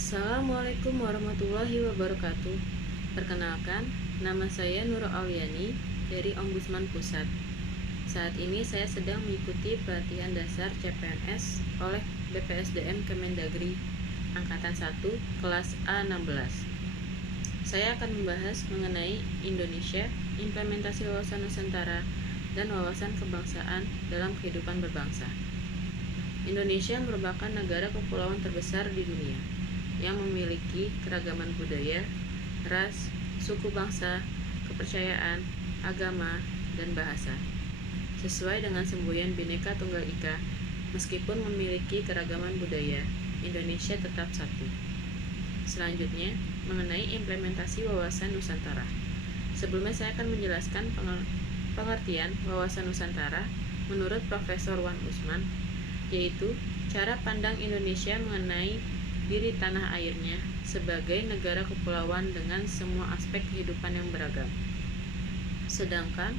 Assalamualaikum warahmatullahi wabarakatuh. Perkenalkan, nama saya Nurul Auliani dari Ombudsman Pusat. Saat ini saya sedang mengikuti pelatihan dasar CPNS oleh BPSDM Kemendagri Angkatan 1 kelas A16. Saya akan membahas mengenai Indonesia, implementasi wawasan Nusantara, dan wawasan kebangsaan dalam kehidupan berbangsa. Indonesia merupakan negara kepulauan terbesar di dunia yang memiliki keragaman budaya, ras, suku bangsa, kepercayaan, agama, dan bahasa. Sesuai dengan semboyan Bhinneka Tunggal Ika, meskipun memiliki keragaman budaya, Indonesia tetap satu. Selanjutnya, mengenai implementasi wawasan Nusantara. Sebelumnya saya akan menjelaskan pengertian wawasan Nusantara menurut Profesor Wan Usman, yaitu cara pandang Indonesia mengenai diri tanah airnya sebagai negara kepulauan dengan semua aspek kehidupan yang beragam. Sedangkan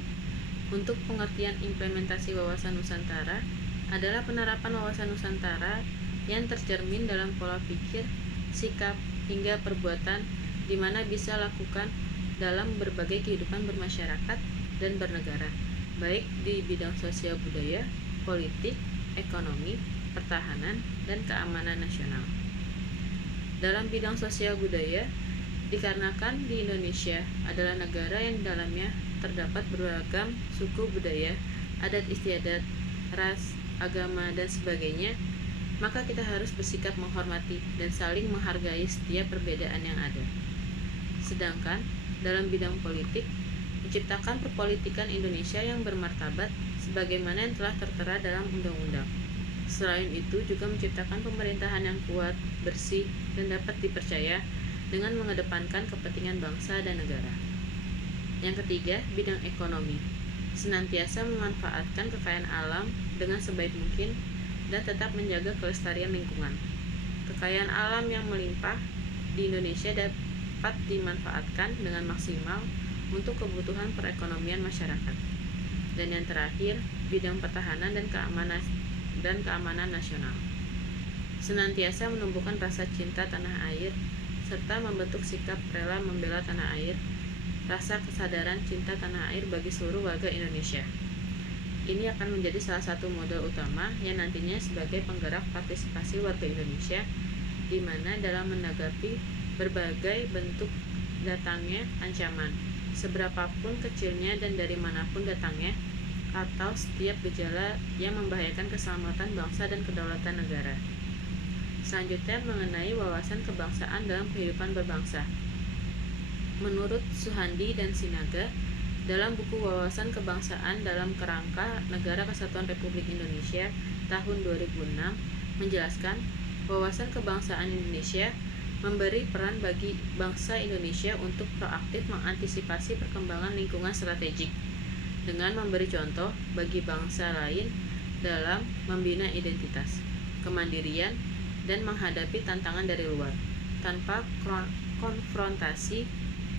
untuk pengertian implementasi wawasan Nusantara adalah penerapan wawasan Nusantara yang tercermin dalam pola pikir, sikap, hingga perbuatan di mana bisa lakukan dalam berbagai kehidupan bermasyarakat dan bernegara, baik di bidang sosial budaya, politik, ekonomi, pertahanan, dan keamanan nasional. Dalam bidang sosial budaya, dikarenakan di Indonesia adalah negara yang di dalamnya terdapat beragam suku budaya, adat istiadat, ras, agama, dan sebagainya, maka kita harus bersikap menghormati dan saling menghargai setiap perbedaan yang ada. Sedangkan dalam bidang politik, menciptakan perpolitikan Indonesia yang bermartabat sebagaimana yang telah tertera dalam undang-undang. Selain itu juga menciptakan pemerintahan yang kuat, bersih, dan dapat dipercaya dengan mengedepankan kepentingan bangsa dan negara. Yang ketiga, bidang ekonomi. Senantiasa memanfaatkan kekayaan alam dengan sebaik mungkin dan tetap menjaga kelestarian lingkungan. Kekayaan alam yang melimpah di Indonesia dapat dimanfaatkan dengan maksimal untuk kebutuhan perekonomian masyarakat. Dan yang terakhir, bidang pertahanan dan keamanan nasional. Senantiasa menumbuhkan rasa cinta tanah air serta membentuk sikap rela membela tanah air, rasa kesadaran cinta tanah air bagi seluruh warga Indonesia. Ini akan menjadi salah satu modal utama yang nantinya sebagai penggerak partisipasi warga Indonesia, di mana dalam menanggapi berbagai bentuk datangnya ancaman, seberapapun kecilnya dan dari manapun datangnya, atau setiap gejala yang membahayakan keselamatan bangsa dan kedaulatan negara. Selanjutnya mengenai wawasan kebangsaan dalam kehidupan berbangsa. Menurut Suhandi dan Sinaga, dalam buku Wawasan Kebangsaan dalam Kerangka Negara Kesatuan Republik Indonesia tahun 2006 menjelaskan wawasan kebangsaan Indonesia memberi peran bagi bangsa Indonesia untuk proaktif mengantisipasi perkembangan lingkungan strategik dengan memberi contoh bagi bangsa lain dalam membina identitas, kemandirian, dan menghadapi tantangan dari luar, tanpa konfrontasi,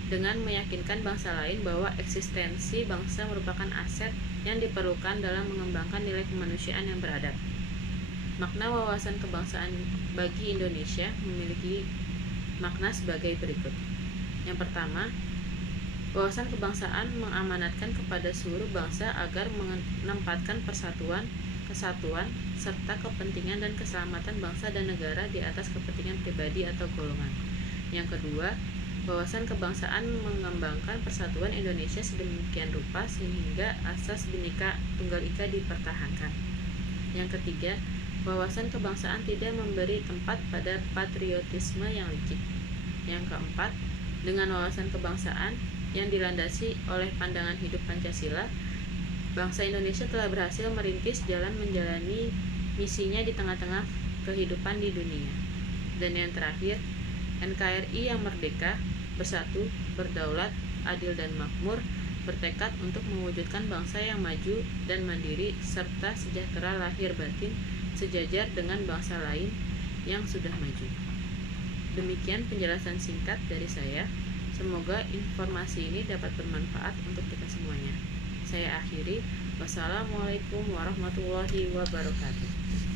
dengan meyakinkan bangsa lain bahwa eksistensi bangsa merupakan aset yang diperlukan dalam mengembangkan nilai kemanusiaan yang beradab. Makna wawasan kebangsaan bagi Indonesia memiliki makna sebagai berikut. Yang pertama, wawasan kebangsaan mengamanatkan kepada seluruh bangsa agar menempatkan persatuan, kesatuan, serta kepentingan dan keselamatan bangsa dan negara di atas kepentingan pribadi atau golongan. Yang kedua, wawasan kebangsaan mengembangkan persatuan Indonesia sedemikian rupa sehingga asas Bhinneka Tunggal Ika dipertahankan. Yang ketiga, wawasan kebangsaan tidak memberi tempat pada patriotisme yang licik. Yang keempat, dengan wawasan kebangsaan yang dilandasi oleh pandangan hidup Pancasila, bangsa Indonesia telah berhasil merintis jalan menjalani misinya di tengah-tengah kehidupan di dunia. Dan yang terakhir, NKRI yang merdeka, bersatu, berdaulat, adil dan makmur, bertekad untuk mewujudkan bangsa yang maju dan mandiri serta sejahtera lahir batin sejajar dengan bangsa lain yang sudah maju. Demikian penjelasan singkat dari saya. Semoga informasi ini dapat bermanfaat untuk kita semuanya. Saya akhiri. Wassalamualaikum warahmatullahi wabarakatuh.